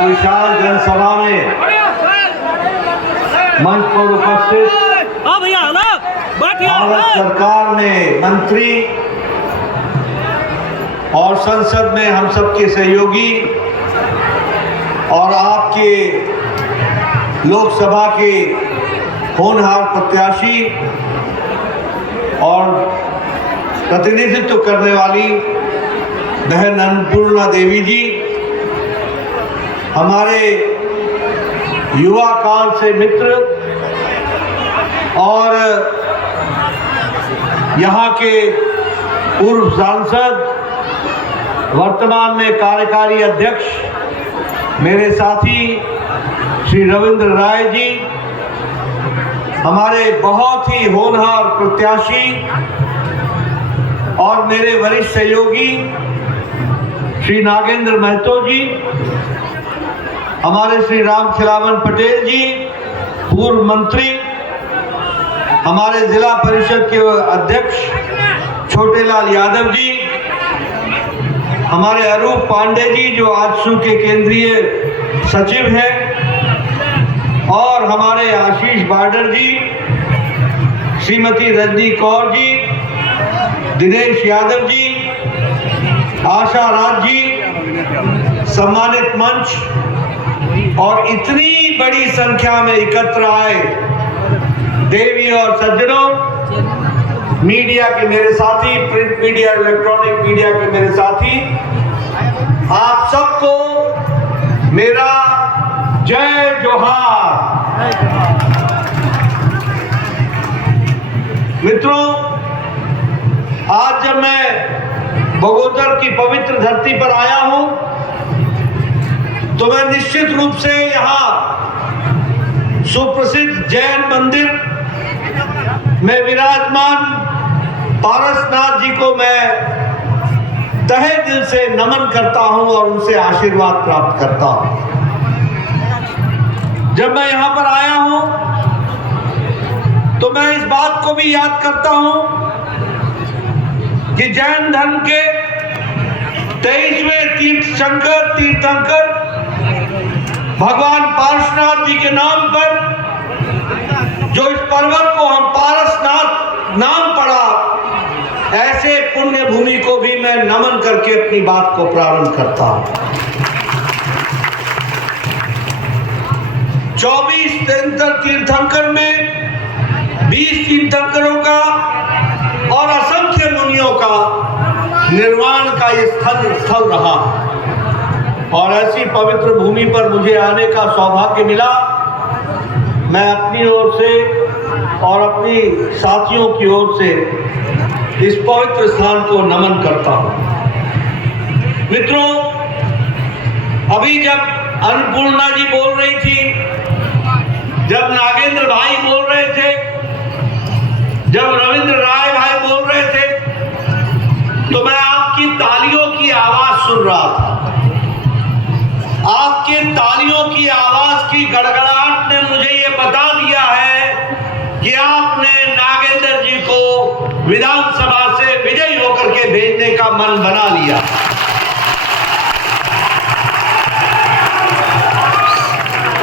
विशाल जनसभा में मंच पर उपस्थित भारत सरकार में मंत्री और संसद में हम सबके सहयोगी और आपके लोकसभा के होनहार प्रत्याशी और प्रतिनिधित्व करने वाली बहन अन्नपूर्णा देवी जी, हमारे युवा काल से मित्र और यहाँ के पूर्व सांसद, वर्तमान में कार्यकारी अध्यक्ष मेरे साथी श्री रविंद्र राय जी, हमारे बहुत ही होनहार प्रत्याशी और मेरे वरिष्ठ सहयोगी श्री नागेंद्र महतो जी, हमारे श्री राम खिलावन पटेल जी, पूर्व मंत्री, हमारे जिला परिषद के अध्यक्ष छोटेलाल यादव जी, हमारे अरूप पांडे जी जो आजसू के केंद्रीय सचिव हैं, और हमारे आशीष बार्डर जी, श्रीमती रजनी कौर जी, दिनेश यादव जी, आशा राज जी, सम्मानित मंच और इतनी बड़ी संख्या में एकत्र आए देवी और सज्जनों, मीडिया के मेरे साथी, प्रिंट मीडिया, इलेक्ट्रॉनिक मीडिया के मेरे साथी, आप सबको मेरा जय जोहार। मित्रों, आज जब मैं बगोदर की पवित्र धरती पर आया हूं तो मैं निश्चित रूप से यहाँ सुप्रसिद्ध जैन मंदिर में विराजमान पारसनाथ जी को मैं तहे दिल से नमन करता हूं और उनसे आशीर्वाद प्राप्त करता हूं। जब मैं यहां पर आया हूं तो मैं इस बात को भी याद करता हूं कि जैन धर्म के 23वें तीर्थंकर भगवान पारसनाथ जी के नाम पर जो इस पर्वत को हम पारसनाथ नाम पड़ा, ऐसे पुण्य भूमि को भी मैं नमन करके अपनी बात को प्रारंभ करता हूं। 24 तीर्थंकर में 20 तीर्थंकरों का और असंख्य मुनियों का निर्वाण का ये स्थल रहा, और ऐसी पवित्र भूमि पर मुझे आने का सौभाग्य मिला। मैं अपनी ओर से और अपनी साथियों की ओर से इस पवित्र स्थान को नमन करता हूं। मित्रों, अभी जब अन्नपूर्णा जी बोल रही थी, जब नागेंद्र भाई बोल रहे थे, जब रविंद्र राय भाई बोल रहे थे, तो मैं आपकी तालियों की आवाज सुन रहा था। आपके तालियों की आवाज की गड़गड़ाहट ने मुझे ये बता दिया है कि आपने नागेंद्र जी को विधानसभा से विजयी होकर के भेजने का मन बना लिया।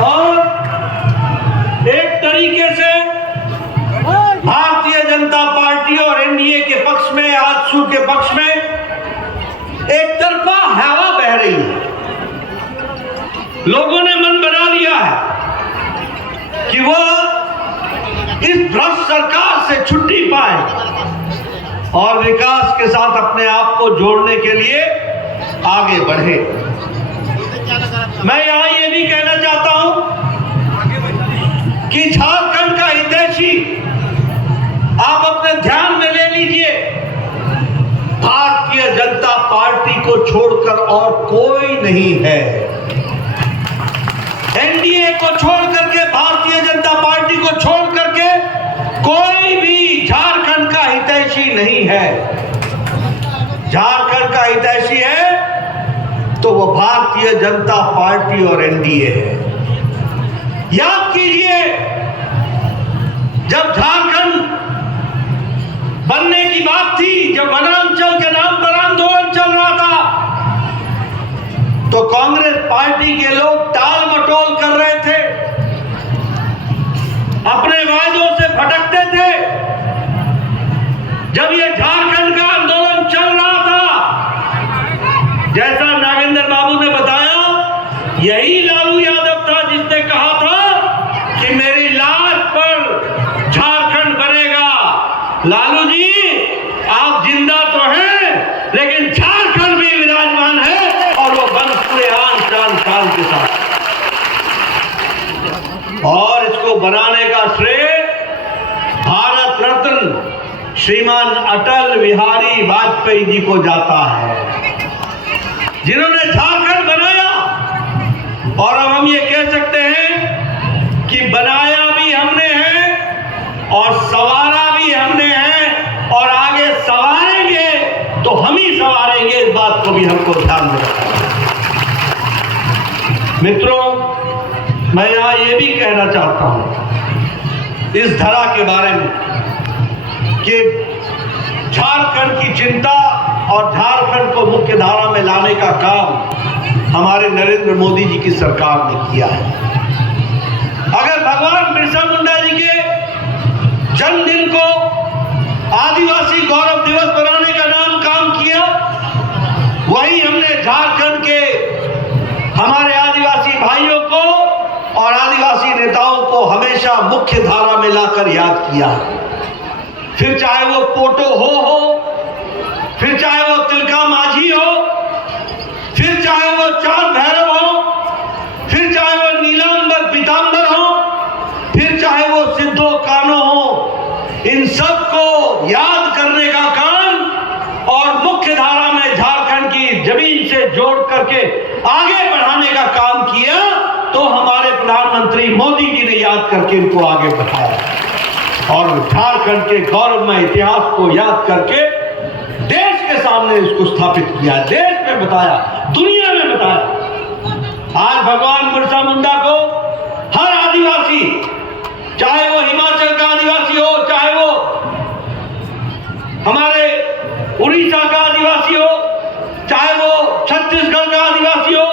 और एक तरीके से भारतीय जनता पार्टी और एनडीए के पक्ष में, आजसू के पक्ष में एक तरफा हवा बह रही है। लोगों ने मन बना लिया है कि वो इस भ्रष्ट सरकार से छुट्टी पाए और विकास के साथ अपने आप को जोड़ने के लिए आगे बढ़े। मैं यहां ये भी कहना चाहता हूं कि झारखंड का हितैषी आप अपने ध्यान में ले लीजिए, भारतीय जनता पार्टी को छोड़कर और कोई नहीं है। एनडीए को छोड़ करके, भारतीय जनता पार्टी को छोड़ करके कोई भी झारखंड का हितैषी नहीं है। झारखंड का हितैषी है तो वो भारतीय जनता पार्टी और एनडीए है। याद कीजिए, जब झारखंड बनने की बात थी, जब वनांचल के नाम पर आंदोलन चल रहा था, तो कांग्रेस पार्टी के लोग लेकिन झारखंड भी विराजमान है और वो वंश पूरे आन शान शान के साथ। और इसको बनाने का श्रेय भारत रत्न श्रीमान अटल बिहारी वाजपेयी जी को जाता है, जिन्होंने झारखंड बनाया। और अब हम ये कह सकते हैं कि बनाया भी हमने है और संवारा भी हमने है और आगे संवारेंगे तो हम ही संवारेंगे, इस बात को भी हमको ध्यान में रखना है। मित्रों, मैं यहां ये भी कहना चाहता हूं इस धरा के बारे में कि झारखंड की चिंता और झारखंड को मुख्य धारा में लाने का काम हमारे नरेंद्र मोदी जी की सरकार ने किया है। अगर भगवान बिरसा मुंडा जी के जन्मदिन को आदिवासी गौरव दिवस बनाने का नाम काम किया, वही हमने झारखंड के हमारे आदिवासी भाइयों को और आदिवासी नेताओं को हमेशा मुख्य धारा में लाकर याद किया। फिर चाहे वो पोटो हो, फिर चाहे वो तिलका माझी हो, फिर चाहे वो चांद भैरव हो, फिर चाहे वो नीलांबर पीतांबर हो, फिर चाहे वो सिद्धो कानो हो, इन सबको याद करने का काम और मुख्य धारा में झारखंड की जमीन से जोड़ करके आगे बढ़ाने का काम किया। तो हमारे प्रधानमंत्री मोदी जी ने याद करके इनको आगे बढ़ाया और झारखंड के गौरवमय इतिहास को याद करके देश के सामने इसको स्थापित किया, देश में बताया, दुनिया में बताया। आज भगवान बिरसा मुंडा को हर आदिवासी, चाहे वो हिमाचल का आदिवासी हो, चाहे वो हमारे उड़ीसा का आदिवासी हो, चाहे वो छत्तीसगढ़ का आदिवासी हो,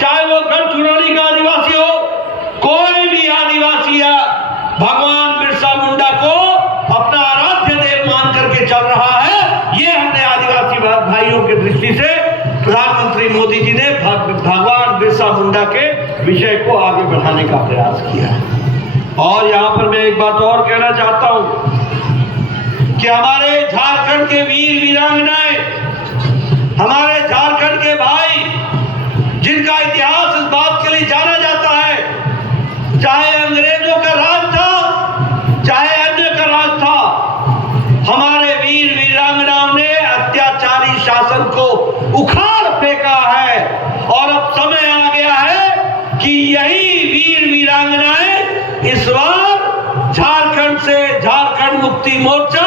चाहे वो गढ़चिरौली का आदिवासी हो, कोई भी आदिवासी या भगवान बिरसा मुंडा को अपना आराध्य देव मान करके चल रहा है। ये हमने आदिवासी भाइयों की दृष्टि से प्रधानमंत्री मोदी जी ने भगवान बिरसा मुंडा के विषय को आगे बढ़ाने का प्रयास किया है। और यहां पर मैं एक बात और कहना चाहता हूं कि हमारे झारखंड के वीर वीरांगनाएं, हमारे झारखंड के भाई, जिनका इतिहास इस बात के लिए जाना जाता है, चाहे अंग्रेजों का राज था, चाहे अन्य का राज था, हमारे वीर वीरांगनाओं ने अत्याचारी शासन को उखाड़ फेंका है। और अब समय आ गया है कि यही वीर वीरांगनाएं इस बार झारखंड से झारखंड मुक्ति मोर्चा,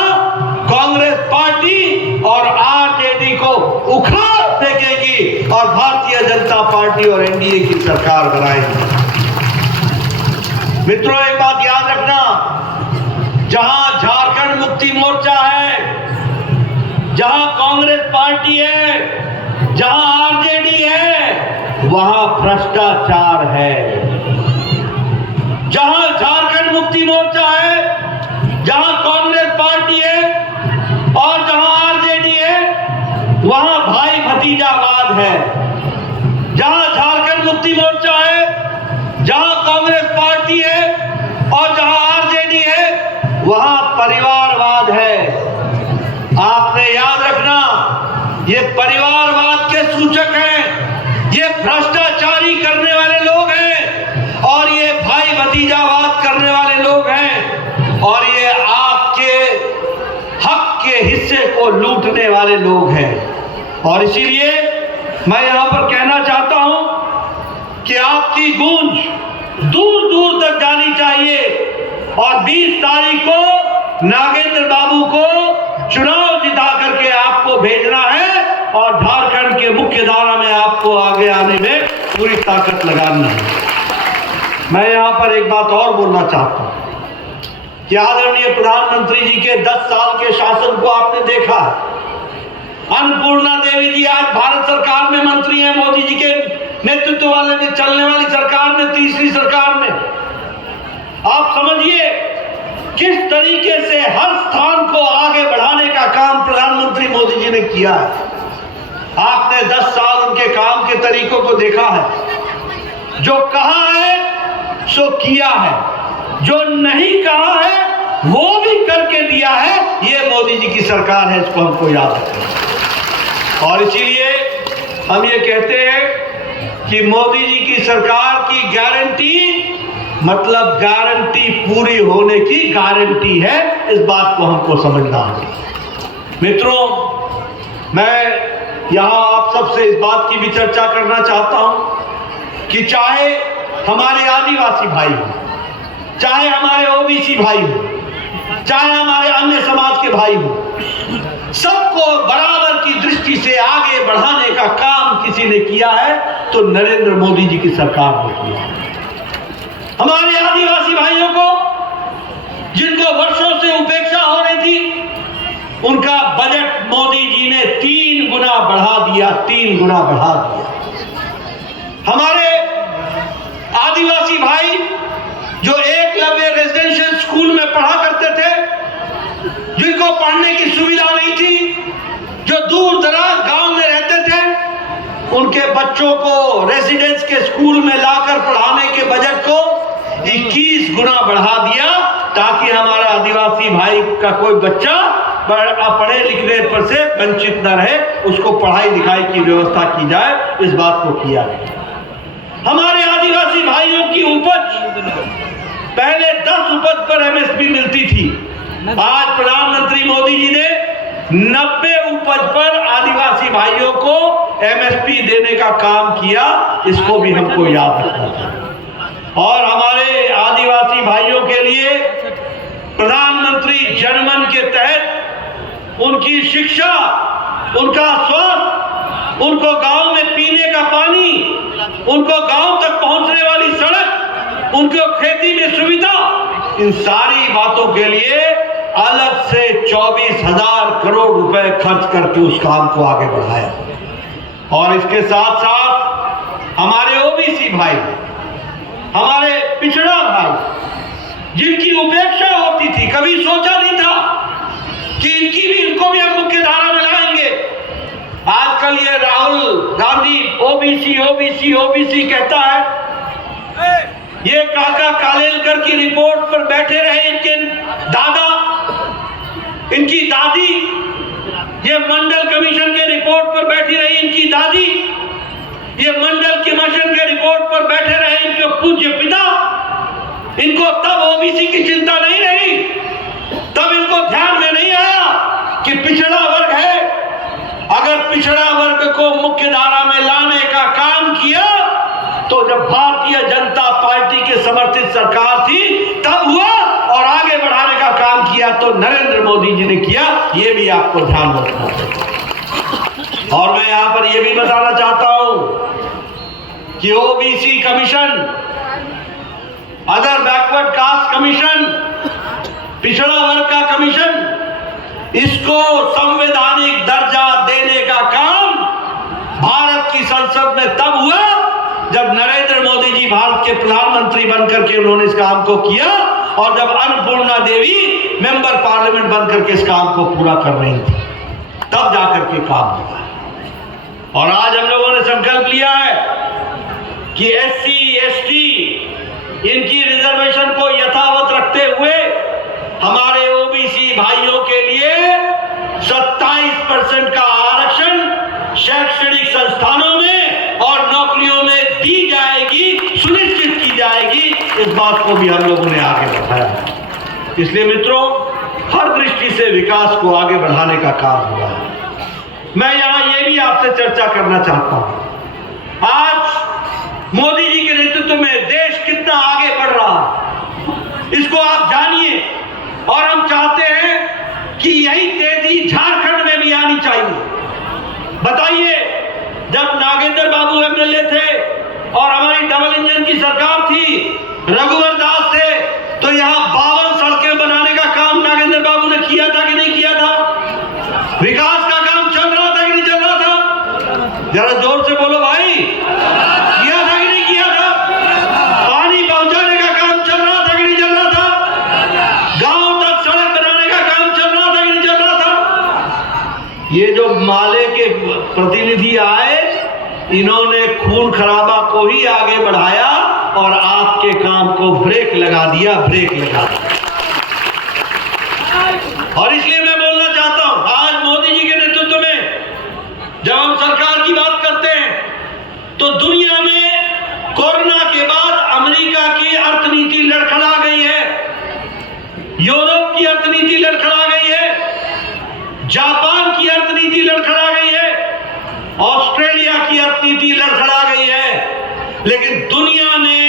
कांग्रेस पार्टी और आरजेडी को उखाड़ फेंकेगी और भारतीय जनता पार्टी और एनडीए की सरकार बनाएगी। मित्रों, एक बात याद रखना, जहां झारखंड मुक्ति मोर्चा है, जहां कांग्रेस पार्टी है, जहां आरजेडी है, वहां भ्रष्टाचार है। जहां झारखंड मुक्ति मोर्चा है, जहां कांग्रेस पार्टी है और जहां आरजेडी है, वहां भाई भतीजावाद है। जहां झारखंड मुक्ति मोर्चा है, जहां कांग्रेस पार्टी है और जहां आरजेडी है, वहां परिवारवाद है। आपने याद रखना, ये परिवारवाद के सूचक हैं, ये भ्रष्टाचारी करने वाले लोग हैं और ये भाई भतीजावाद करने वाले लोग हैं और ये आपके हक के हिस्से को लूटने वाले लोग हैं। और इसीलिए मैं यहां पर कहना चाहता हूं कि आपकी गूंज दूर दूर तक जानी चाहिए और 20 तारीख को नागेंद्र बाबू को चुनाव जिता करके आपको भेजना है और झारखंड के मुख्य धारा में आपको आगे आने में पूरी ताकत लगानी है। मैं यहां पर एक बात और बोलना चाहता हूं कि आदरणीय प्रधानमंत्री जी के 10 साल के शासन को आपने देखा। अन्नपूर्णा देवी जी आज भारत सरकार में मंत्री हैं, मोदी जी के नेतृत्व वाले में चलने वाली सरकार में, तीसरी सरकार में। आप समझिए किस तरीके से हर स्थान को आगे बढ़ाने का काम प्रधानमंत्री मोदी जी ने किया है। आपने 10 साल उनके काम के तरीकों को देखा है। जो कहा है सो किया है, जो नहीं कहा है वो भी करके दिया है। ये मोदी जी की सरकार है, इसको हमको याद रखना। और इसीलिए हम ये कहते हैं कि मोदी जी की सरकार की गारंटी मतलब गारंटी पूरी होने की गारंटी है। इस बात को हमको समझना है। मित्रों, मैं यहाँ आप सबसे इस बात की भी चर्चा करना चाहता हूँ कि चाहे हमारे आदिवासी भाई हो, चाहे हमारे ओबीसी भाई हो, चाहे हमारे अन्य समाज के भाई हो, सबको बराबर की दृष्टि से आगे बढ़ाने का काम किसी ने किया है तो नरेंद्र मोदी जी की सरकार ने किया है। हमारे आदिवासी भाइयों को जिनको वर्षों से उपेक्षा हो रही थी, उनका बजट मोदी जी ने 3 गुना बढ़ा दिया, 3 गुना बढ़ा दिया। हमारे आदिवासी भाई जो एकलव्य रेजिडेंशियल स्कूल में पढ़ा करते थे, जिनको पढ़ने की सुविधा नहीं थी, जो दूर दराज गांव में रहते थे, उनके बच्चों को रेजिडेंस के स्कूल में लाकर पढ़ाने के बजट को 21 गुना बढ़ा दिया ताकि हमारा आदिवासी भाई का कोई बच्चा पढ़े लिखने पर से वंचित न रहे, उसको पढ़ाई लिखाई की व्यवस्था की जाए। इस बात को किया गया। हमारे आदिवासी भाइयों की उपज पहले 10 उपज पर एमएसपी मिलती थी, आज प्रधानमंत्री मोदी जी ने 90 उपज पर आदिवासी भाइयों को एमएसपी देने का काम किया। इसको भी हमको याद रखना चाहिए। और हमारे आदिवासी भाइयों के लिए प्रधानमंत्री जनमन के तहत उनकी शिक्षा, उनका स्वास्थ्य, उनको गांव में पीने का पानी, उनको गांव तक पहुंचने वाली सड़क, उनको खेती में सुविधा, इन सारी बातों के लिए अलग से 24,000 करोड़ रुपए खर्च करके उस काम को आगे बढ़ाया। और इसके साथ साथ हमारे ओबीसी भाई, हमारे पिछड़ा भाई, जिनकी उपेक्षा होती थी, कभी सोचा नहीं था कि इनको भी हम मुख्य धारा में लाएंगे। आजकल ये Rahul Gandhi OBC OBC OBC कहता है। ये काका कालेलकर की रिपोर्ट पर बैठे रहे इनके दादा, इनकी दादी, ये मंडल कमीशन के रिपोर्ट पर बैठी रही इनकी दादी, ये मंडल कमीशन के रिपोर्ट पर बैठे रहे इनके पूज्य पिता। इनको तब ओबीसी की चिंता नहीं रही, तब इनको ध्यान में नहीं आया कि पिछड़ा वर्ग है। अगर पिछड़ा वर्ग को मुख्य धारा में लाने का काम किया तो जब भारतीय जनता पार्टी के समर्थित सरकार थी तब हुआ, और आगे बढ़ाने का काम किया तो नरेंद्र मोदी जी ने किया। ये भी आपको ध्यान रखना चाहिए। और मैं यहां पर यह भी बताना चाहता हूं कि OBC commission, other backward caste commission, पिछड़ा वर्ग का कमीशन, इसको संवैधानिक दर्जा देने का काम भारत की संसद में तब हुआ जब नरेंद्र मोदी जी भारत के प्रधानमंत्री बनकर के उन्होंने इस काम को किया, और जब अन्नपूर्णा देवी मेंबर पार्लियामेंट बनकर के इस काम को पूरा कर रही थी, तब जाकर के काम हुआ। और आज हम लोगों ने संकल्प लिया है कि एससी एसटी इनकी रिजर्वेशन को यथावत रखते हुए हमारे ओबीसी भाइयों के लिए 27% का आरक्षण शैक्षणिक संस्थानों में और नौकरियों में दी जाएगी, सुनिश्चित की जाएगी। इस बात को भी हम लोगों ने आगे बढ़ाया। इसलिए मित्रों, हर दृष्टि से विकास को आगे बढ़ाने का काम हुआ है। मैं यहां ये भी आपसे चर्चा करना चाहता हूं, आज मोदी जी के नेतृत्व में देश कितना आगे बढ़ रहा है, इसको आप जानिए। और हम चाहते हैं कि यही तेजी झारखंड में भी आनी चाहिए। बताइए, जब नागेंद्र बाबू एमएलए थे और हमारी डबल इंजन की सरकार थी, रघुवर दास थे, तो यहां 52 सड़कें बनाने का काम नागेंद्र बाबू ने किया था कि नहीं किया था? विकास का काम चल रहा था कि नहीं चल रहा था? जरा जोर से बोलो भाई, किया था कि नहीं किया था? पानी पहुंचाने का काम चल रहा था कि नहीं चल रहा था? गांव तक सड़क बनाने का काम चल रहा था कि नहीं चल रहा था? ये जो माले के प्रतिनिधि आए, इन्होंने खून खराबा को ही आगे बढ़ाया और आपके काम को ब्रेक लगा दिया, ब्रेक लगा दिया। और इसलिए मैं बोलना चाहता हूं, आज मोदी जी के नेतृत्व में जब हम सरकार की बात करते हैं तो दुनिया में कोरोना के बाद अमेरिका की अर्थनीति लड़खड़ा गई है, यूरोप की अर्थनीति लड़खड़ा गई है, जापान की अर्थनीति लड़खड़ा गई है, ऑस्ट्रेलिया की अर्थनीति लड़खड़ा गई है। लेकिन दुनिया में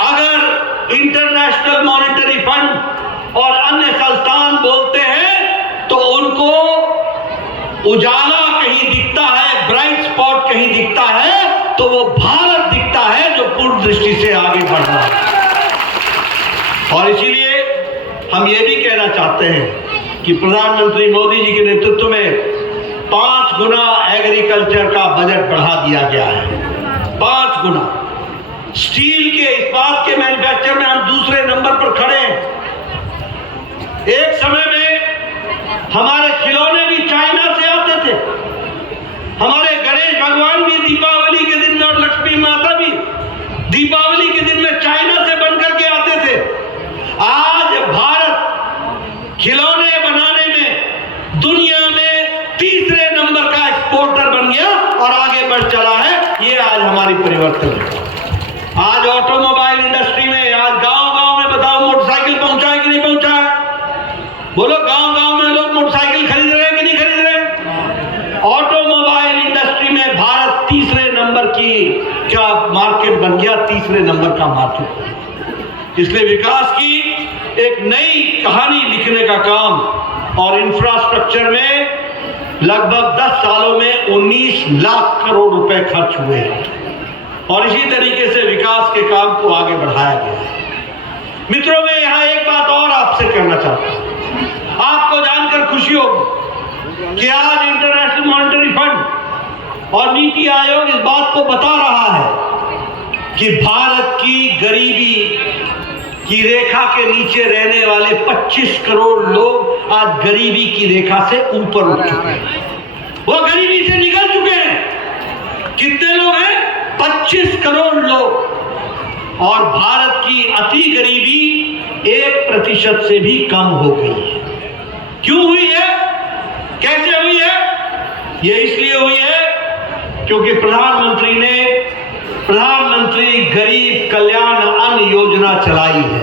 अगर इंटरनेशनल मॉनेटरी फंड और अन्य संस्थान बोलते हैं तो उनको उजाला कहीं दिखता है, ब्राइट स्पॉट कहीं दिखता है तो वो भारत दिखता है जो पूर्ण दृष्टि से आगे बढ़ रहा है। और इसीलिए हम ये भी कहना चाहते हैं कि प्रधानमंत्री मोदी जी के नेतृत्व में 5 गुना एग्रीकल्चर का बजट बढ़ा दिया गया है, 5 गुना। स्टील के, इस्पात के मैन्युफैक्चर में हम दूसरे नंबर पर खड़े हैं। एक समय में हमारे खिलौने भी चाइना से आते थे, हमारे गणेश भगवान भी दीपावली के दिन में और लक्ष्मी माता भी दीपावली के दिन में चाइना से बनकर के आते थे। आज भारत खिलौने बनाने में दुनिया में तीसरे नंबर का एक्सपोर्टर बन गया और आगे बढ़ चला है। ये आज हमारी परिवर्तन है। आज ऑटोमोबाइल इंडस्ट्री में, आज गांव-गांव में बताओ मोटरसाइकिल पहुंचा है कि नहीं पहुंचा है? बोलो, गांव-गांव में लोग मोटरसाइकिल खरीद रहे हैं कि नहीं खरीद रहे? ऑटोमोबाइल इंडस्ट्री में भारत तीसरे नंबर का मार्केट बन गया, तीसरे नंबर का मार्केट। इसलिए विकास की एक नई कहानी लिखने का काम और इंफ्रास्ट्रक्चर में लगभग 10 सालों में 19 लाख करोड़ रुपए खर्च हुए हैं और इसी तरीके से विकास के काम को आगे बढ़ाया गया है। मित्रों, मैं यहां एक बात और आपसे कहना चाहता हूं। आपको जानकर खुशी होगी कि आज इंटरनेशनल मॉनेटरी फंड और नीति आयोग इस बात को बता रहा है कि भारत की गरीबी की रेखा के नीचे रहने वाले 25 करोड़ लोग आज गरीबी की रेखा से ऊपर उठ चुके हैं, वो गरीबी से निकल चुके हैं। कितने लोग हैं? 25 करोड़ लोग। और भारत की अति गरीबी 1% से भी कम हो गई है। क्यों हुई है? कैसे हुई है? ये इसलिए हुई है क्योंकि प्रधानमंत्री ने प्रधानमंत्री गरीब कल्याण अन्न योजना चलाई है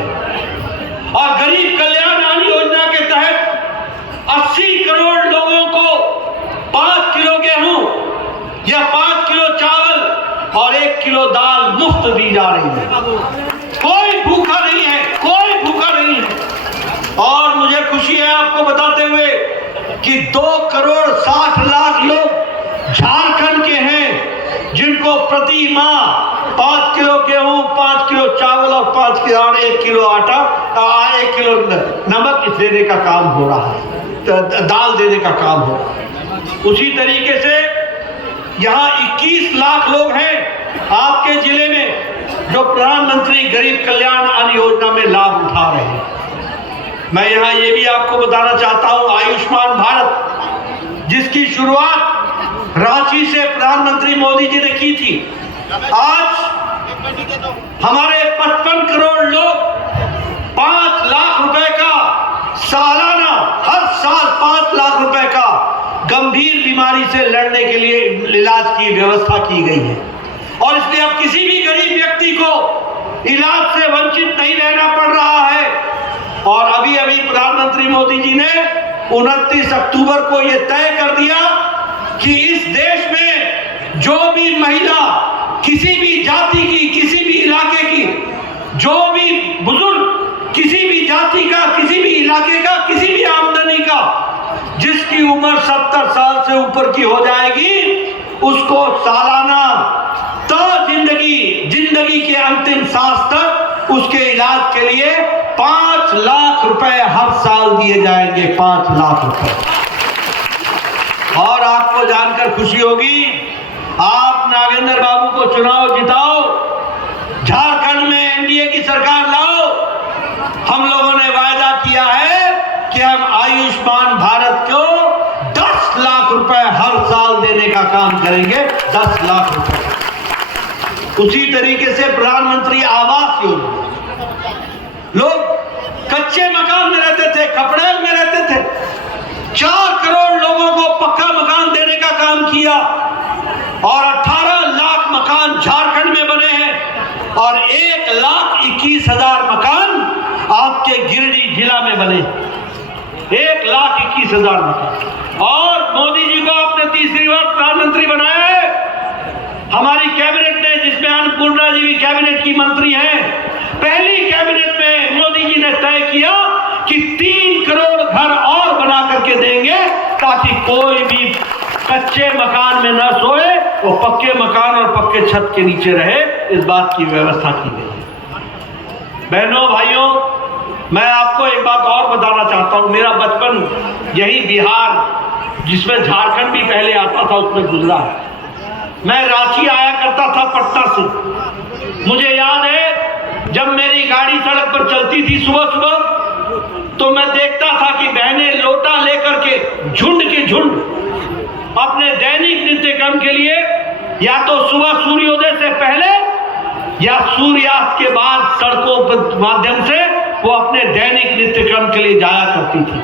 और गरीब कल्याण अन्न योजना के तहत 80 करोड़ लोगों को 5 किलो गेहूं या 5 किलो चावल और 1 किलो दाल मुफ्त दी जा रही है। कोई भूखा नहीं है, कोई भूखा नहीं है। और मुझे खुशी है आपको बताते हुए कि 2 करोड़ 60 लाख लोग झारखंड के हैं जिनको प्रति माह 5 किलो गेहूं, 5 किलो चावल और 5 किलो और 1 किलो आटा, 1 किलो नमक देने का काम हो रहा है, दाल देने का काम हो रहा है। उसी तरीके से यहाँ 21 लाख लोग हैं आपके जिले में जो प्रधानमंत्री गरीब कल्याण अन्न योजना में लाभ उठा रहे हैं। मैं यहाँ ये भी आपको बताना चाहता हूँ, आयुष्मान भारत जिसकी शुरुआत रांची से प्रधानमंत्री मोदी जी ने की थी, आज हमारे 55 करोड़ लोग 5 लाख रुपए का सालाना, हर साल 5 लाख रुपए का गंभीर बीमारी से लड़ने के लिए इलाज की व्यवस्था की गई है। और इसलिए अब किसी भी गरीब व्यक्ति को इलाज से वंचित नहीं रहना पड़ रहा है। और अभी अभी प्रधानमंत्री मोदी जी ने 29 अक्टूबर को यह तय कर दिया कि इस देश में जो भी महिला किसी भी जाति की, किसी भी इलाके की, जो भी बुजुर्ग किसी भी जाति का, किसी भी इलाके का, किसी भी आमदनी का, जिसकी उम्र 70 साल से ऊपर की हो जाएगी, उसको सालाना तो जिंदगी के अंतिम सांस तक उसके इलाज के लिए 5 लाख रुपए हर साल दिए जाएंगे, 5 लाख रुपए। और आपको जानकर खुशी होगी, आप नागेंद्र बाबू को चुनाव जिताओ, झारखंड में एनडीए की सरकार लाओ। हम लोगों ने वायदा किया है कि हम आयुष्मान भारत को 10 लाख रुपए हर साल देने का काम करेंगे, 10 लाख रुपए। उसी तरीके से प्रधानमंत्री आवास योजना, लोग कच्चे मकान में रहते थे, कपड़े में रहते थे, 4 करोड़ लोगों को पक्का मकान देने का काम किया और 18 लाख मकान झारखंड में बने हैं और 1,21,000 मकान आपके गिरिडीह जिला में बने। 1,21,000 मकान। और मोदी जी को आपने तीसरी बार प्रधानमंत्री बनाया है। हमारी कैबिनेट ने, जिसमें अन्नपूर्णा जी भी कैबिनेट की मंत्री हैं, पहली कैबिनेट में मोदी जी ने तय किया कि 3 करोड़ घर और बना करके देंगे ताकि कोई भी कच्चे मकान में न सोए, वो पक्के मकान और पक्के छत के नीचे रहे। इस बात की व्यवस्था की गई है। बहनों भाइयों, मैं आपको एक बात और बताना चाहता हूं। मेरा बचपन यही बिहार, जिसमें झारखंड भी पहले आता था, उसमें गुजरा है। मैं रांची आया करता था पटना से। मुझे याद है जब मेरी गाड़ी सड़क पर चलती थी सुबह सुबह, तो मैं देखता था कि बहनें लोटा लेकर के झुंड के झुंड अपने दैनिक नित्य कर्म के लिए या तो सुबह सूर्योदय से पहले या सूर्यास्त के बाद सड़कों के माध्यम से वो अपने दैनिक नित्य कर्म के लिए जाया करती थी।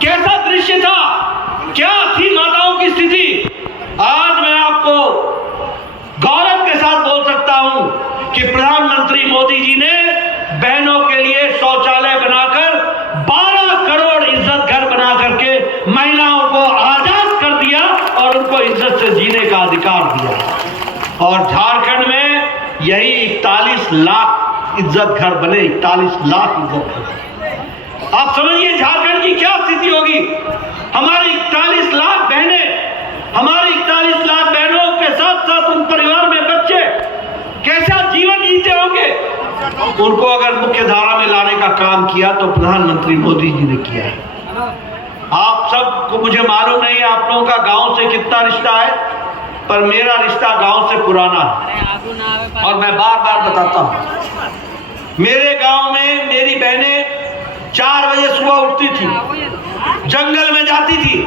कैसा दृश्य था, क्या थी माताओं की स्थिति। आज मैं आपको गौरव के साथ बोल सकता हूं कि प्रधानमंत्री मोदी जी ने बहनों के लिए शौचालय बनाकर 12 करोड़ इज्जत घर बना करके महिलाओं को आजाद कर दिया और उनको इज्जत से जीने का अधिकार दिया। और झारखंड में यही 41 लाख इज्जत घर बने। 41 लाख इज्जत घर। आप समझिए झारखंड की क्या स्थिति होगी। हमारी 41 लाख बहनें, हमारी 41 लाख बहनों के साथ साथ उन परिवार में बच्चे कैसा जीवन जीते होंगे। उनको अगर मुख्य धारा में लाने का काम किया तो प्रधानमंत्री मोदी जी ने किया है। आप सबको, मुझे मालूम नहीं आप लोगों का गांव से कितना रिश्ता है, पर मेरा रिश्ता गांव से पुराना है और मैं बार बार बताता हूं। मेरे गांव में मेरी बहनें 4 बजे सुबह उठती थी, जंगल में जाती थी,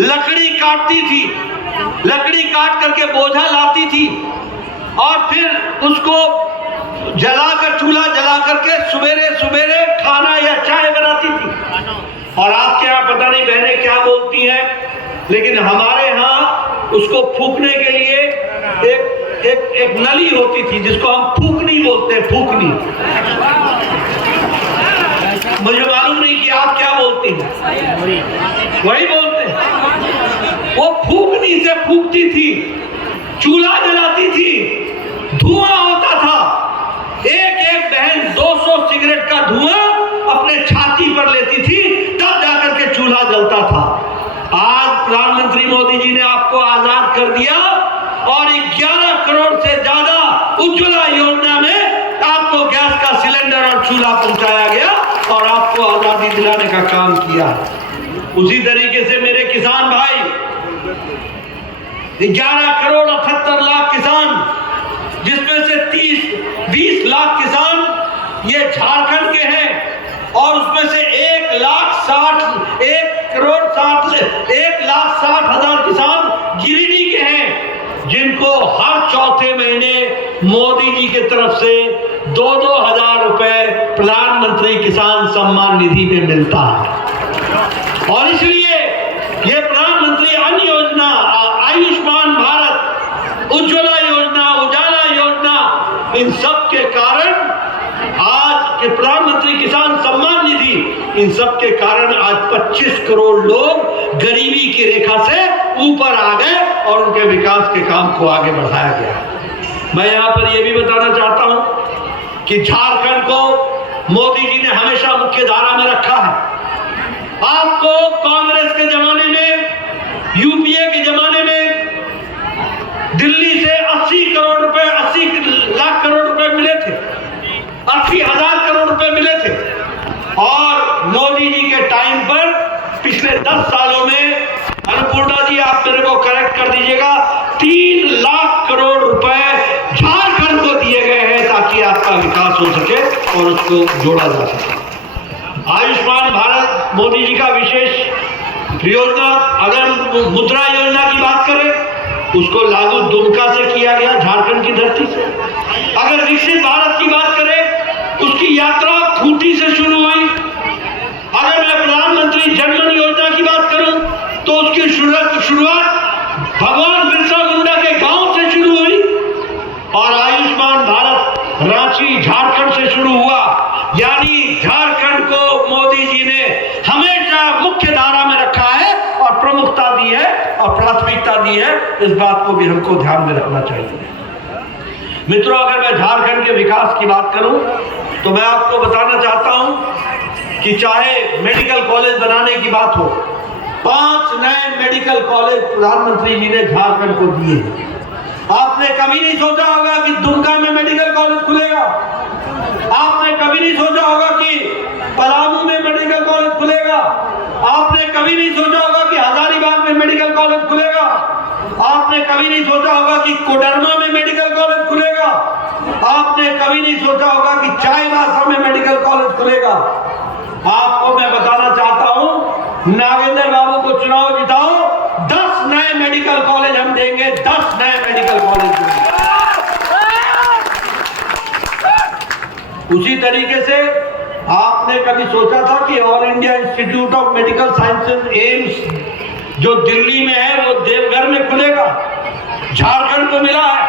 लकड़ी काटती थी, लकड़ी काट करके बोझा लाती थी और फिर उसको जलाकर, चूल्हा जला करके सवेरे सवेरे खाना या चाय बनाती थी। और आपके यहाँ पता नहीं बहनें क्या बोलती हैं, लेकिन हमारे यहाँ उसको फूकने के लिए एक नली होती थी जिसको हम फूकनी बोलते हैं। फूकनी, मुझे मालूम नहीं कि आप क्या बोलती हैं, वही बोलते हैं। वो फूकनी से फूकती थी, चूल्हा जलाती थी, धुआं होता था। एक एक बहन 200 सिगरेट का धुआं अपने छाती पर लेती थी, तब जाकर के चूल्हा जलता था। आज प्रधानमंत्री मोदी जी ने आपको आजाद कर दिया और 11 करोड़ से ज्यादा उज्ज्वला योजना में आपको गैस का सिलेंडर और चूल्हा पहुंचाया गया और आपको आजादी दिलाने का काम किया। उसी तरीके से मेरे किसान भाई, 11 करोड़ 78 लाख किसान, जिसमें से 20 लाख किसान ये झारखंड के हैं और उसमें से 1,60,000 किसान गिरिडीह के हैं, जिनको हर चौथे महीने मोदी जी की तरफ से 2-2 हजार रुपए प्रधानमंत्री किसान सम्मान निधि में मिलता है। और इसलिए ये प्रधानमंत्री अन्य योजना, आयुष्मान भारत, उज्ज्वला योजना, उजाला योजना, इन सब के कारण आज के प्रधानमंत्री किसान सम्मान निधि, इन सब के कारण आज 25 करोड़ लोग गरीबी की रेखा से ऊपर आ गए और उनके विकास के काम को आगे बढ़ाया गया। मैं यहां पर यह भी बताना चाहता हूं कि झारखंड को मोदी जी ने हमेशा मुख्य धारा में रखा है। आपको कांग्रेस के जमाने में, यूपीए के जमाने में दिल्ली से 80 करोड़ रुपए, 80 लाख करोड़ रुपए मिले थे, 80,000 करोड़ रुपए मिले थे। और मोदी जी के टाइम पर पिछले 10 सालों में, अन्नपूर्णा जी आप मेरे को करेक्ट कर दीजिएगा, 3 लाख करोड़ रुपए झारखंड को दिए गए हैं ताकि आपका विकास हो सके और उसको जोड़ा जा सके। आयुष्मान भारत मोदी जी का विशेष योजना, अगर मुद्रा योजना की बात करें, उसको लागू दुमका से किया गया, झारखंड की धरती से। अगर विकसित भारत की बात करें, उसकी यात्रा खूंटी से शुरू हुई। अगर मैं प्रधानमंत्री जनधन योजना की बात करूं तो उसकी शुरुआत भगवान बिरसा मुंडा के गांव से शुरू हुई और आयुष्मान भारत रांची झारखंड से शुरू हुआ। यानी झारखंड को मोदी जी ने हमेशा मुख्य धारा में रखा है और प्रमुखता दी है और प्राथमिकता दी है। इस बात को भी हमको ध्यान में रखना चाहिए। मित्रों, अगर मैं झारखंड के विकास की बात करूं तो मैं आपको बताना चाहता हूं कि चाहे मेडिकल कॉलेज बनाने की बात हो, 5 नए मेडिकल कॉलेज प्रधानमंत्री जी ने झारखंड को दिए। आपने कभी नहीं सोचा होगा कि दुमका में मेडिकल कॉलेज खुलेगा। आपने कभी नहीं सोचा होगा कि पलामू में मेडिकल कॉलेज खुलेगा। आपने कभी नहीं सोचा होगा कि हजारीबाग में मेडिकल कॉलेज खुलेगा। आपने कभी नहीं सोचा होगा कि कोडरमा में मेडिकल कॉलेज खुलेगा। आपने कभी नहीं सोचा होगा कि चाईबासा में मेडिकल कॉलेज खुलेगा। आपको मैं बताना चाहता हूं, नागेंद्र बाबू को चुनाव जिताओ, 10 नए मेडिकल कॉलेज हम देंगे, 10 नए मेडिकल कॉलेज देंगे। उसी तरीके से आपने कभी सोचा था कि all India institute of medical sciences AIIMS जो दिल्ली में है वो देवघर में खुलेगा? झारखंड को मिला है।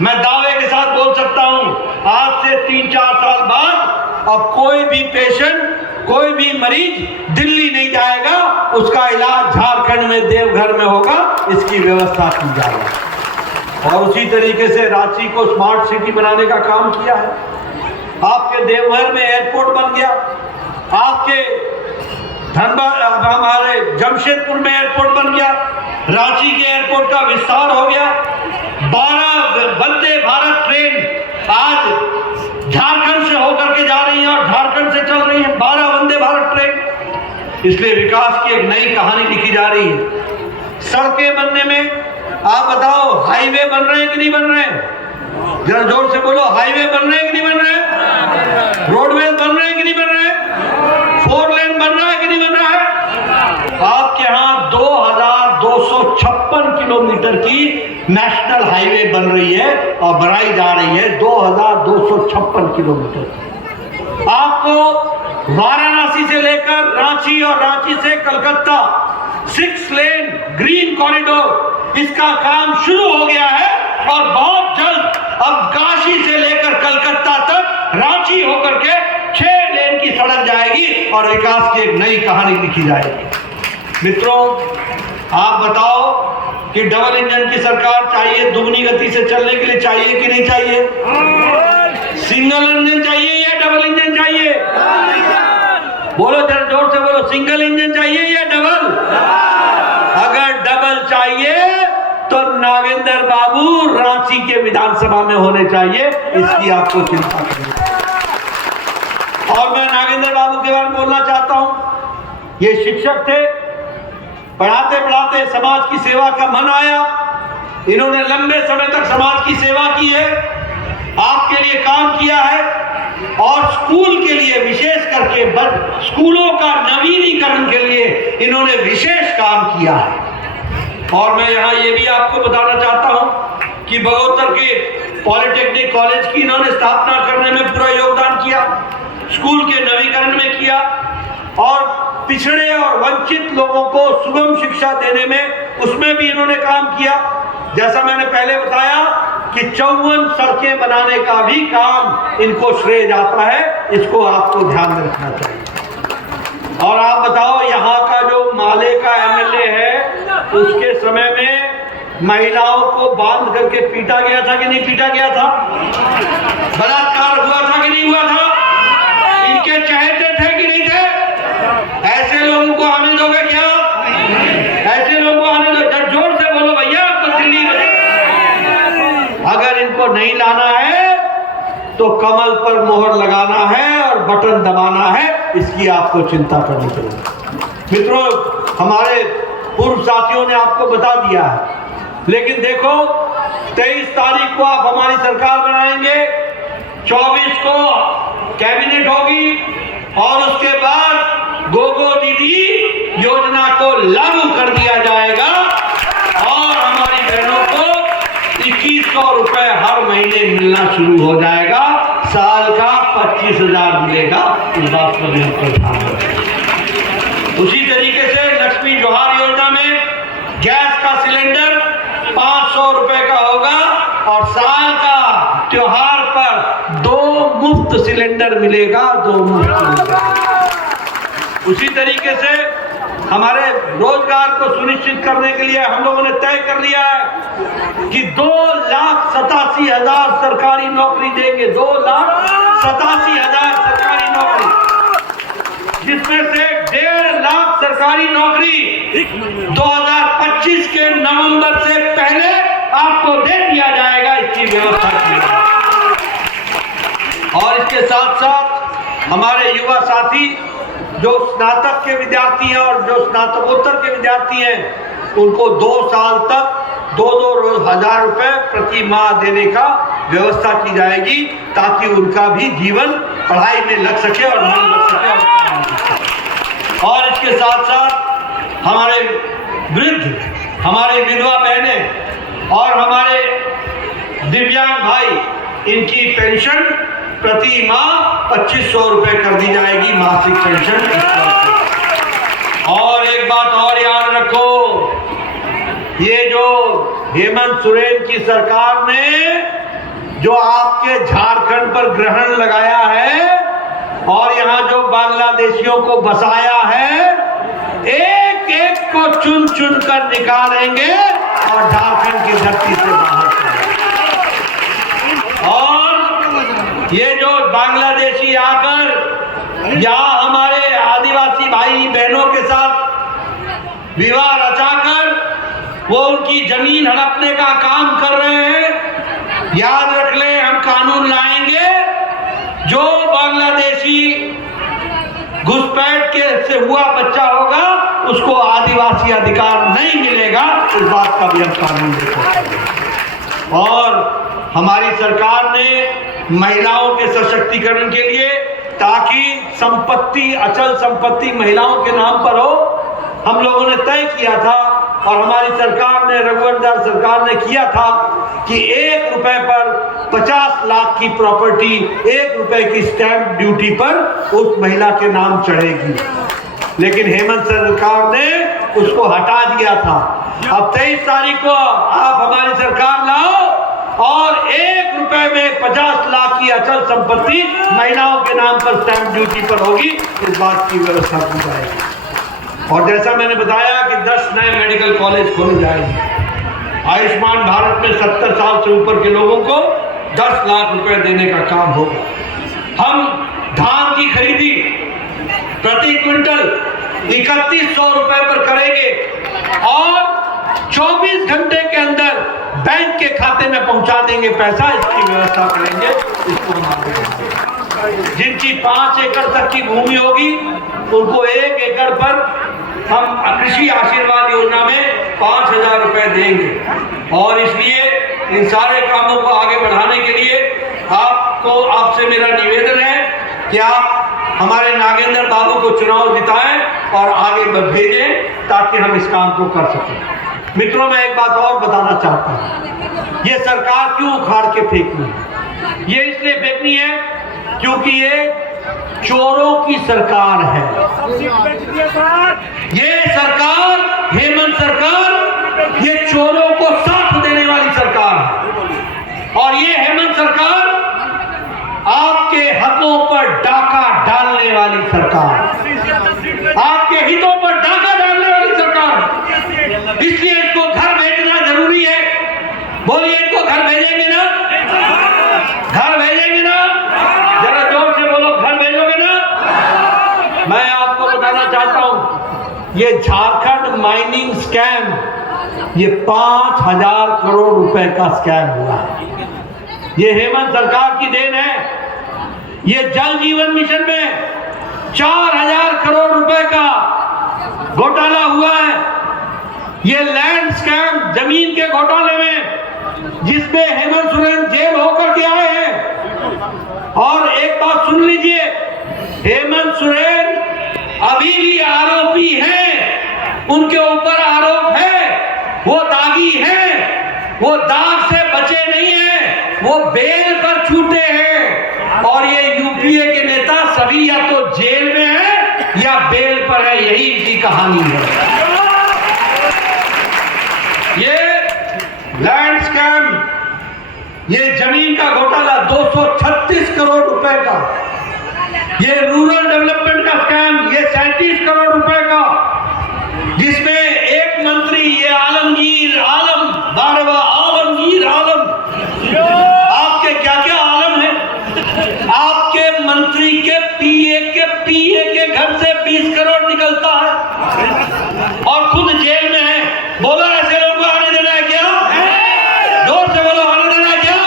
मैं दावे के साथ बोल सकता हूं, आज से 3-4 साल बाद अब कोई भी पेशेंट, कोई भी मरीज दिल्ली नहीं जाएगा, उसका इलाज झारखंड में देवघर में होगा। इसकी व्यवस्था की जाएगी। और उसी तरीके से रांची को स्मार्ट सिटी बनाने का काम किया है। आपके देवघर में एयरपोर्ट बन गया, आपके धनबाद, हमारे जमशेदपुर में एयरपोर्ट बन गया, रांची के एयरपोर्ट का विस्तार हो गया। 12 वंदे भारत ट्रेन आज झारखंड से होकर के जा रही है और झारखंड से चल रही है 12 वंदे भारत ट्रेन। इसलिए विकास की एक नई कहानी लिखी जा रही है। सड़कें बनने में, आप बताओ, हाईवे बन रहे हैं कि नहीं बन रहे हैं? जरा जोर से बोलो, हाईवे बन रहे हैं कि नहीं बन रहे हैं? रोडवेज बन रहे हैं कि नहीं बन रहे हैं? 4 लेन बन रहा है कि नहीं बन रहा है? आपके यहाँ 2256 किलोमीटर की नेशनल हाईवे बन रही है और बनाई जा रही है 2256 किलोमीटर। आपको वाराणसी से लेकर रांची और रांची से कलकत्ता 6 लेन ग्रीन कॉरिडोर, इसका काम शुरू हो गया है और बहुत जल्द अब काशी से लेकर कलकत्ता तक रांची होकर के 6 लेन की सड़क जाएगी और विकास की एक नई कहानी लिखी जाएगी। मित्रों, आप बताओ कि डबल इंजन की सरकार चाहिए, दुगनी गति से चलने के लिए चाहिए कि नहीं चाहिए? सिंगल इंजन चाहिए या डबल इंजन चाहिए? बोलो, जरा जोर से बोलो, सिंगल इंजन चाहिए या डबल? अगर डबल चाहिए तो नागेंद्र बाबू रांची के विधानसभा में होने चाहिए। इसकी आपको चिंता करनी। और मैं नागेंद्र बाबू के बारे में बोलना चाहता हूं। ये शिक्षक थे, पढ़ाते पढ़ाते समाज की सेवा का मन आया। इन्होंने लंबे समय तक समाज की सेवा की है, आपके लिए काम किया है और स्कूल के लिए, विशेष करके स्कूलों का नवीनीकरण के लिए इन्होंने विशेष काम किया है। और मैं यहाँ ये भी आपको बताना चाहता हूँ कि बगोतर के पॉलिटेक्निक कॉलेज की इन्होंने स्थापना करने में पूरा योगदान किया, स्कूल के नवीकरण में किया और पिछड़े और वंचित लोगों को सुगम शिक्षा देने में, उसमें भी इन्होंने काम किया। जैसा मैंने पहले बताया कि 54 सड़कें बनाने का भी काम इनको श्रेय जाता है। इसको आपको ध्यान में रखना चाहिए। और आप बताओ, यहाँ का जो माले का एमएलए है, उसके समय में महिलाओं को बांध करके पीटा गया था कि नहीं पीटा गया था? बलात्कार हुआ था कि नहीं हुआ था? इनके चहेते थे कि नहीं थे? ऐसे लोगों को आने दोगे क्या? ऐसे लोगों को आने दो? जोर से बोलो भैया, आपको दिल्ली में अगर इनको नहीं लाना है तो कमल पर मोहर लगाना है और बटन दबाना है। इसकी आपको चिंता करनी चाहिए। मित्रों, हमारे पूर्व साथियों ने आपको बता दिया है, लेकिन देखो 23 तारीख को आप हमारी सरकार बनाएंगे, 24 को कैबिनेट होगी और उसके बाद गोगो दीदी योजना को लागू कर दिया जाएगा और हमारी बहनों को 2100 रुपए हर महीने मिलना शुरू हो जाएगा। साल का 25,000 मिलेगा। इस बात पर भी हमको ध्यान रखें। उसी तरीके से लक्ष्मी जोहार योजना में गैस का सिलेंडर मुफ्त सिलेंडर मिलेगा, 2 मुफ्त मिलेगा। उसी तरीके से हमारे रोजगार को सुनिश्चित करने के लिए हम लोगों ने तय कर लिया है कि 2,87,000 सरकारी नौकरी देंगे, 2,87,000 सरकारी नौकरी, जिसमें से 1.5 लाख सरकारी नौकरी 2025 के नवंबर से पहले आपको दे दिया जाएगा। इसकी व्यवस्था की है। और इसके साथ साथ हमारे युवा साथी जो स्नातक के विद्यार्थी हैं और जो स्नातकोत्तर के विद्यार्थी हैं, उनको 2 साल तक 2-2 हजार रुपए प्रति माह देने का व्यवस्था की जाएगी, ताकि उनका भी जीवन पढ़ाई में लग सके और मन लग सके। और इसके साथ साथ हमारे वृद्ध, हमारे विधवा बहनें और हमारे दिव्यांग भाई, इनकी पेंशन प्रति माह 2,500 रुपए कर दी जाएगी, मासिक पेंशन। और एक बात और याद रखो, ये जो हेमंत सोरेन की सरकार ने जो आपके झारखंड पर ग्रहण लगाया है और यहाँ जो बांग्लादेशियों को बसाया है, एक एक को चुन चुन कर निकालेंगे और झारखंड की धरती से बाहर करेंगे। और ये जो बांग्लादेशी आकर यहाँ हमारे आदिवासी भाई बहनों के साथ विवाह रचाकर वो उनकी जमीन हड़पने का काम कर रहे हैं, याद रख ले, हम कानून लाएंगे जो बांग्लादेशी घुसपैठ के से हुआ बच्चा होगा उसको आदिवासी अधिकार नहीं मिलेगा। इस बात का भी हम कानून लेकर। और हमारी सरकार ने महिलाओं के सशक्तिकरण के लिए, ताकि संपत्ति, अचल संपत्ति महिलाओं के नाम पर हो, हम लोगों ने तय किया था और हमारी सरकार ने, रघुवर दास सरकार ने किया था कि 1 रुपए पर 50 लाख की प्रॉपर्टी 1 रुपए की स्टैंप ड्यूटी पर उस महिला के नाम चढ़ेगी। लेकिन हेमंत सरकार ने उसको हटा दिया था। अब 23 तारीख को आप हमारी सरकार लाओ और 1 रुपए में 50 लाख की अचल संपत्ति महिलाओं के नाम पर स्टैंप ड्यूटी पर होगी। इस बात की व्यवस्था की जाएगी। और जैसा मैंने बताया कि 10 नए मेडिकल कॉलेज खोले जाएंगे। आयुष्मान भारत में 70 साल से ऊपर के लोगों को 10 लाख रुपए देने का काम होगा। हम धान की खरीदी प्रति क्विंटल 3100 रुपए पर करेंगे और 24 घंटे के अंदर बैंक के खाते में पहुंचा देंगे पैसा। इसकी व्यवस्था करेंगे। इसको जिनकी 5 एकड़ तक की भूमि होगी उनको 1 एकड़ पर हम कृषि आशीर्वाद योजना में 5,000 रुपए देंगे। और इसलिए इन सारे कामों को आगे बढ़ाने के लिए आपसे मेरा निवेदन है कि आप हमारे नागेंद्र बाबू को चुनाव जिताएं और आगे भेजें, ताकि हम इस काम को कर सकें। मित्रों, मैं एक बात और बताना चाहता हूं, ये सरकार क्यों उखाड़ के फेंकनी है? ये इसलिए फेंकनी है क्योंकि ये चोरों की सरकार है। ये सरकार, हेमंत सरकार, ये चोरों को साथ देने वाली सरकार है। और ये हेमंत सरकार आपके हकों पर डाका डालने वाली सरकार, आपके हितों पर डाका डालने वाली सरकार। इसलिए इसको घर भेजना जरूरी है। बोलिए, इसको घर भेजेंगे ना? घर भेजेंगे ना? जरा जोर से बोलो, घर भेजोगे ना? मैं आपको बताना चाहता हूं, ये झारखंड माइनिंग स्कैम, ये 5,000 करोड़ रुपए का स्कैम हुआ। ये हेमंत सरकार की देन है। ये जल जीवन मिशन में 4,000 करोड़ रुपए का घोटाला हुआ है। ये लैंड स्कैम, जमीन के घोटाले में, जिसमें हेमंत सोरेन जेल होकर के आए हैं। और एक बात सुन लीजिए, हेमंत सोरेन अभी भी आरोपी हैं, उनके ऊपर आरोप है, वो दागी हैं, वो दाग से बचे नहीं हैं, वो बेल पर छूटे हैं। और ये यूपीए के नेता सभी या तो जेल में है या बेल पर है, यही इनकी कहानी है। ये लैंड स्कैम, ये जमीन का घोटाला, 200 236 करोड़ रुपए का, ये रूरल डेवलपमेंट का स्कैम, ये 37 करोड़ रुपए का, जिसमें एक मंत्री ये आलमगीर आलम, 12वां आलमगीर आलम, आपके क्या क्या आलम है, आपके मंत्री के पीए के घर से 20 करोड़ निकलता है और खुद जेल में है। बोलो ऐसे लोगों को आने देना है क्या? जोर से बोलो, आने देना है क्या?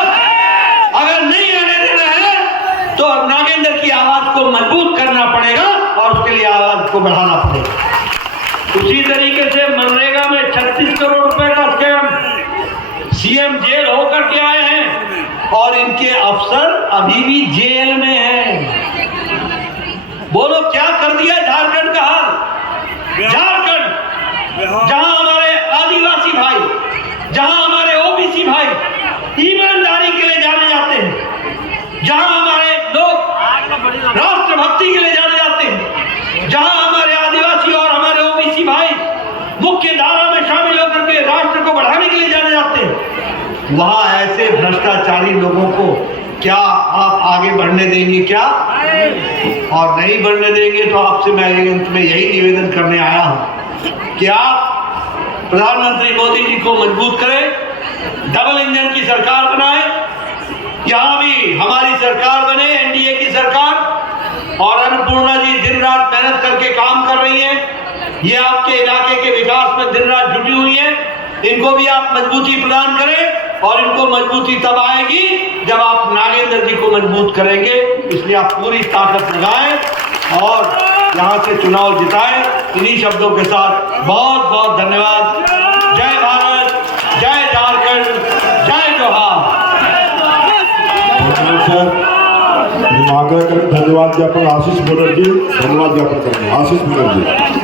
अगर नहीं आने देना है तो नागेंद्र की आवाज को मजबूत करना पड़ेगा और उसके लिए आवाज को बढ़ाना पड़ेगा। उसी तरीके से मनरेगा में 36 करोड़ रुपए का स्कैम, सीएम जेल होकर के आए हैं और इनके अफसर अभी भी जेल में हैं। बोलो क्या कर दिया झारखंड का हाल? झारखंड जहां हमारे आदिवासी भाई, जहां हमारे ओबीसी भाई ईमानदारी के लिए जाने जाते हैं, जहां हमारे लोग राष्ट्रभक्ति के लिए जाने जाते हैं, जहां हमारे आदिवासी और हमारे ओबीसी भाई मुख्य धारा में शामिल होकर के राष्ट्र को बढ़ाने के लिए जाने जाते हैं, वहां ऐसे भ्रष्टाचारी लोगों को क्या आप आगे बढ़ने देंगे क्या? और नहीं बढ़ने देंगे तो आपसे मैं अंत में यही निवेदन करने आया हूं कि आप प्रधानमंत्री मोदी जी को मजबूत करें, डबल इंजन की सरकार बनाएं, यहां भी हमारी सरकार बने, एनडीए की सरकार, और अन्नपूर्णा जी दिन रात मेहनत करके काम कर रही हैं, ये आपके इलाके के विकास में दिन रात जुटी हुई हैं, इनको भी आप मजबूती प्रदान करें और इनको मजबूती तब आएगी जब आप नागेंद्र जी को मजबूत करेंगे। इसलिए आप पूरी ताकत लगाएं और यहां से चुनाव जिताएं। इन्हीं शब्दों के साथ बहुत बहुत धन्यवाद। जय भारत, जय झारखंड, जय जोहार। आग्रह करें, धन्यवाद ज्ञापन आशीष बनर्जी, धन्यवाद ज्ञापन करेंगे आशीष बनर्जी।